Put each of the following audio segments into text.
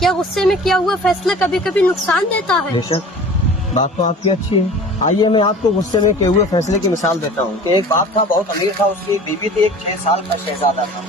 क्या गुस्से में किया हुआ फैसला कभी कभी नुकसान देता है? बेशक, बात तो आपकी अच्छी है। आइए मैं आपको गुस्से में किए हुए फैसले की मिसाल देता हूँ कि एक बाप था, बहुत अमीर था, उसकी एक बीवी थी, एक 6 साल का शहजादा था।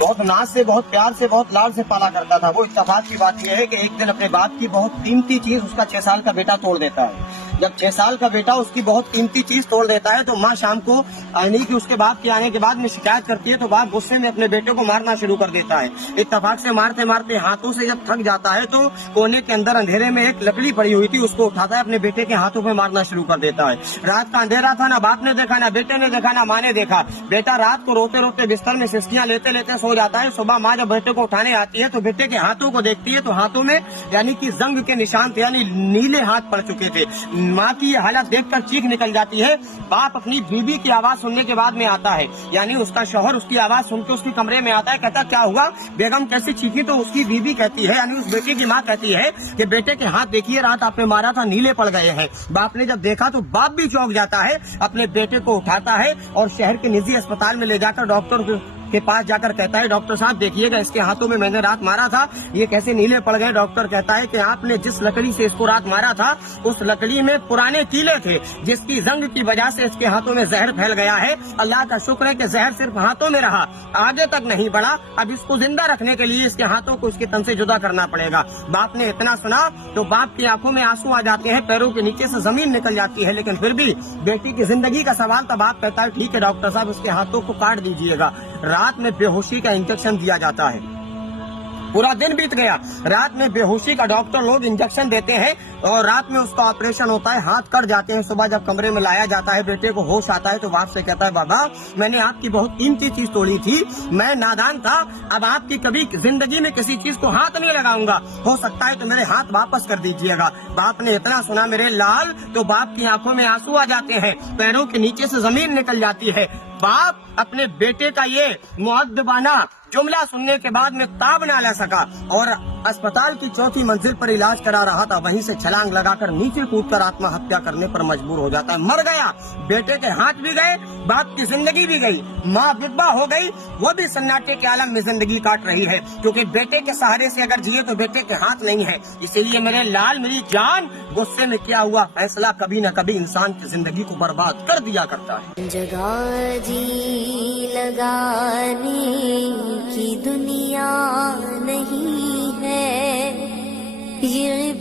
बहुत नाज से, बहुत प्यार से, बहुत लाड से पाला करता था। वो इत्तेफाक की बात यह है कि एक दिन अपने बाप की बहुत कीमती चीज उसका 6 साल का बेटा तोड़ देता है। जब 6 साल का बेटा उसकी बहुत कीमती चीज तोड़ देता है तो माँ शाम को यानी कि उसके बाप के आने के बाद में शिकायत करती है तो बाप गुस्से में अपने बेटे को मारना शुरू कर देता है। इत्तेफाक से मारते मारते हाथों से जब थक जाता है तो कोने के अंदर अंधेरे में एक लकड़ी पड़ी हुई थी, उसको उठाता है, अपने बेटे के हाथों पे मारना शुरू कर देता है। रात का अंधेरा था, ना बाप ने देखा, ना बेटे ने देखा, ना माँ ने देखा। बेटा रात को रोते रोते बिस्तर में सिसकियां लेते लेते सो जाता है। सुबह माँ जब बेटे को उठाने आती है तो बेटे के हाथों को देखती है तो हाथों में यानी कि जंग के निशान थे, यानी नीले हाथ पड़ चुके थे। माँ की ये हालत देखकर चीख निकल जाती है। बाप अपनी बीवी की आवाज सुनने के बाद में आता है, यानी उसका शौहर उसकी आवाज सुनकर उसके कमरे में आता है। कहता क्या हुआ बेगम, कैसे चीखी? तो उसकी बीवी कहती है, यानी उस बेटे की माँ कहती है कि बेटे के हाथ देखिए, रात आपने मारा था, नीले पड़ गए हैं। बाप ने जब देखा तो बाप भी चौंक जाता है, अपने बेटे को उठाता है और शहर के निजी अस्पताल में ले जाकर डॉक्टर के पास जाकर कहता है, डॉक्टर साहब देखिएगा, इसके हाथों में मैंने रात मारा था, ये कैसे नीले पड़ गए? डॉक्टर कहता है कि आपने जिस लकड़ी से इसको रात मारा था उस लकड़ी में पुराने कीले थे, जिसकी जंग की वजह से इसके हाथों में जहर फैल गया है। अल्लाह का शुक्र है कि जहर सिर्फ हाथों में रहा, आगे तक नहीं बढ़ा। अब इसको जिंदा रखने के लिए इसके हाथों को इसके तन से जुदा करना पड़ेगा। बाप ने इतना सुना तो बाप की आंखों में आंसू आ जाते हैं, पैरों के नीचे से जमीन निकल जाती है, लेकिन फिर भी बेटी की जिंदगी का सवाल था। बाप कहता है ठीक है डॉक्टर साहब, इसके हाथों को काट दीजिएगा। रात में बेहोशी का इंजेक्शन दिया जाता है। पूरा दिन बीत गया, रात में बेहोशी का डॉक्टर लोग इंजेक्शन देते हैं और रात में उसका ऑपरेशन होता है, हाथ कट जाते हैं। सुबह जब कमरे में लाया जाता है, बेटे को होश आता है तो बाप से कहता है, बाबा मैंने आपकी बहुत कीमती चीज तोड़ी थी, मैं नादान था, अब आपकी कभी जिंदगी में किसी चीज को हाथ नहीं लगाऊंगा, हो सकता है तो मेरे हाथ वापस कर दीजिएगा। बाप ने इतना सुना मेरे लाल तो बाप की आंखों में आंसू आ जाते हैं, पैरों के नीचे से जमीन निकल जाती है। बाप अपने बेटे का ये मुअद्दबाना जुमला सुनने के बाद में ताब ना ले सका और अस्पताल की 4थी मंजिल पर इलाज करा रहा था, वहीं से छलांग लगाकर नीचे कूदकर आत्महत्या करने पर मजबूर हो जाता है। मर गया, बेटे के हाथ भी गए, बाप की जिंदगी भी गई, माँ विधवा हो गई, वो भी सन्नाटे के आलम में जिंदगी काट रही है, क्योंकि बेटे के सहारे से अगर जिए तो बेटे के हाथ नहीं है। इसीलिए मेरे लाल मेरी जान, गुस्से में किया हुआ फैसला कभी न कभी इंसान की जिंदगी को बर्बाद कर दिया करता है। जगह जी लगाने की दुनिया नहीं है ये।